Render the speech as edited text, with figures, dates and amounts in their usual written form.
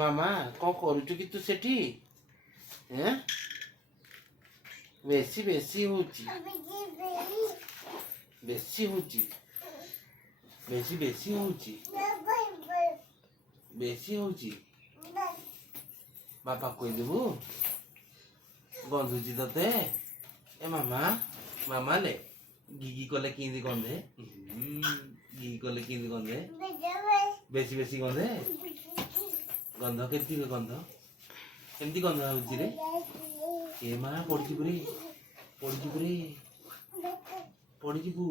ମାମା କଣ କରୁଛୁ କି ତୁ ସେଠି? ବେଶୀ ବେଶୀ ହଉଛି, ବେଶୀ ହଉଛି, ବେଶୀ ବେଶୀ ହଉଛି, ବେଶୀ ହଉଛି। ବାପା କହିଦେବୁ ଗନ୍ଧୁଛି ତତେ। ଏ ମାମା ମାମା ଲେ ଗିଗି କଲେ କେମିତି ଗନ୍ଧେ? ଗିଗି କଲେ କେମିତି ଗନ୍ଧେ? ବେଶୀ ବେଶୀ ଗନ୍ଧେ। ଗନ୍ଧ କେମିତି ଗନ୍ଧ? କେମିତି ଗନ୍ଧ ହଉଛି ରେ? ଏ ମା ପଡିଯିବୁ ରେ, ପଡିଯିବୁ ରେ, ପଡିଯିବୁ।